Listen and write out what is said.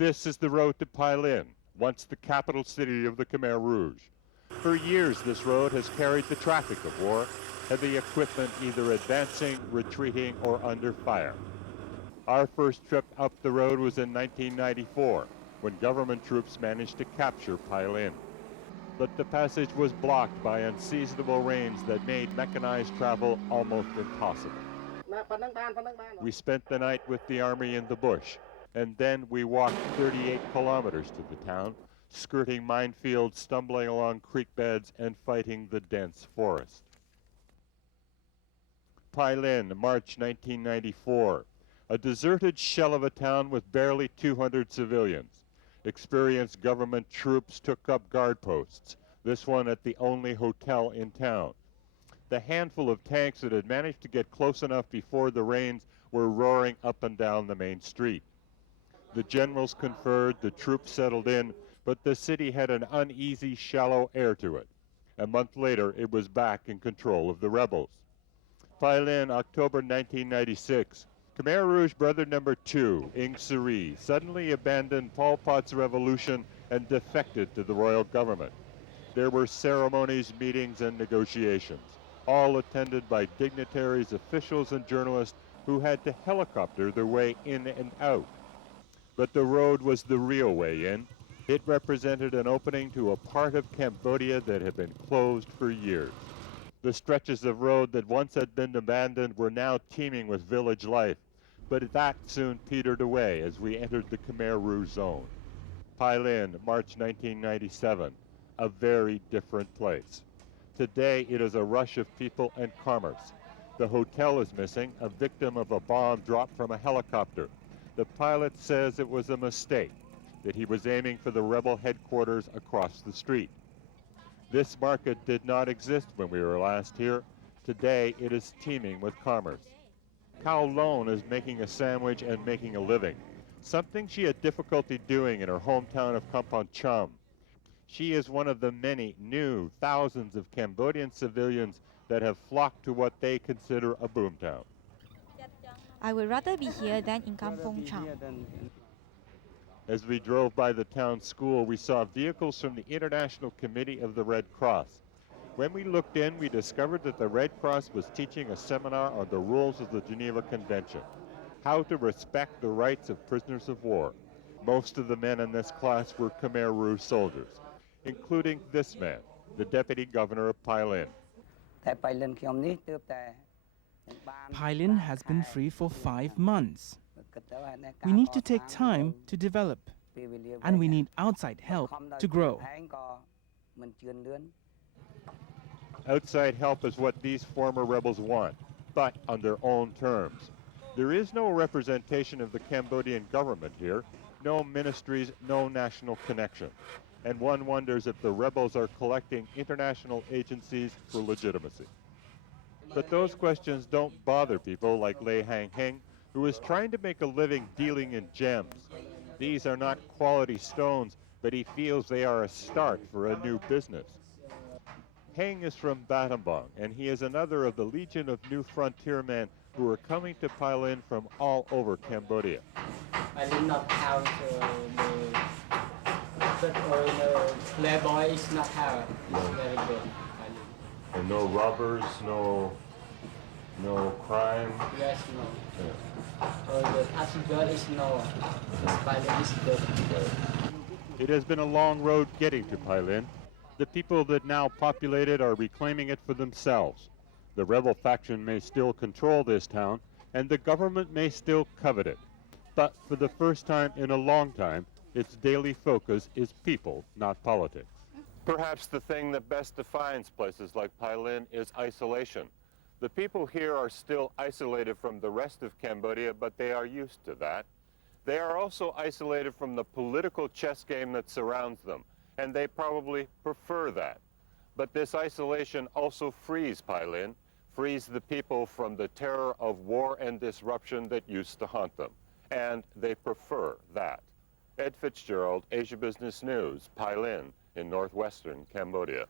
This is the road to Pailin, once the capital city of the Khmer Rouge. For years, this road has carried the traffic of war, heavy equipment either advancing, retreating, or under fire. Our first trip up the road was in 1994, when government troops managed to capture Pailin. But the passage was blocked by unseasonable rains that made mechanized travel almost impossible. We spent the night with the army in the bush, and then we walked 38 kilometers to the town, skirting minefields, stumbling along creek beds, and fighting the dense forest. Pailin, March 1994. A deserted shell of a town with barely 200 civilians. Experienced government troops took up guard posts, this one at the only hotel in town. The handful of tanks that had managed to get close enough before the rains were roaring up and down the main street. The generals conferred, the troops settled in, but the city had an uneasy, shallow air to it. A month later, it was back in control of the rebels. Pailin, October 1996. Khmer Rouge Brother Number 2, Ing Sari, suddenly abandoned Pol Pot's revolution and defected to the royal government. There were ceremonies, meetings, and negotiations, all attended by dignitaries, officials, and journalists who had to helicopter their way in and out. But the road was the real way in. It represented an opening to a part of Cambodia that had been closed for years. The stretches of road that once had been abandoned were now teeming with village life, but that soon petered away as we entered the Khmer Rouge zone. Pailin, March 1997, a very different place. Today it is a rush of people and commerce. The hotel is missing, a victim of a bomb dropped from a helicopter. The pilot says it was a mistake, that he was aiming for the rebel headquarters across the street. This market did not exist when we were last here. Today it is teeming with commerce. Cao Lone is making a sandwich and making a living, something she had difficulty doing in her hometown of Kampong Cham. She is one of the many new thousands of Cambodian civilians that have flocked to what they consider a boomtown. I would rather be here than in Kampong Cham. As we drove by the town school, we saw vehicles from the International Committee of the Red Cross. When we looked in, we discovered that the Red Cross was teaching a seminar on the rules of the Geneva Convention, how to respect the rights of prisoners of war. Most of the men in this class were Khmer Rouge soldiers, including this man, the deputy governor of Pailin. Pailin has been free for 5 months. We need to take time to develop, and we need outside help to grow. Outside help is what these former rebels want, but on their own terms. There is no representation of the Cambodian government here, no ministries, no national connection. And one wonders if the rebels are collecting international agencies for legitimacy. But those questions don't bother people like Lei Hang Heng, who is trying to make a living dealing in gems. These are not quality stones, but he feels they are a start for a new business. Heng is from Battambang, and he is another of the legion of new frontiermen who are coming to Pailin from all over Cambodia. I did not have the playboy is not have. It's very good. And no robbers, no crime? Yes, no. Yeah. The taxi girl is no. Pailin is good. It has been a long road getting to Pailin. The people that now populate it are reclaiming it for themselves. The rebel faction may still control this town, and the government may still covet it. But for the first time in a long time, its daily focus is people, not politics. Perhaps the thing that best defines places like Pailin is isolation. The people here are still isolated from the rest of Cambodia, but they are used to that. They are also isolated from the political chess game that surrounds them, and they probably prefer that. But this isolation also frees Pailin, frees the people from the terror of war and disruption that used to haunt them, and they prefer that. Ed Fitzgerald, Asia Business News, Pailin in northwestern Cambodia.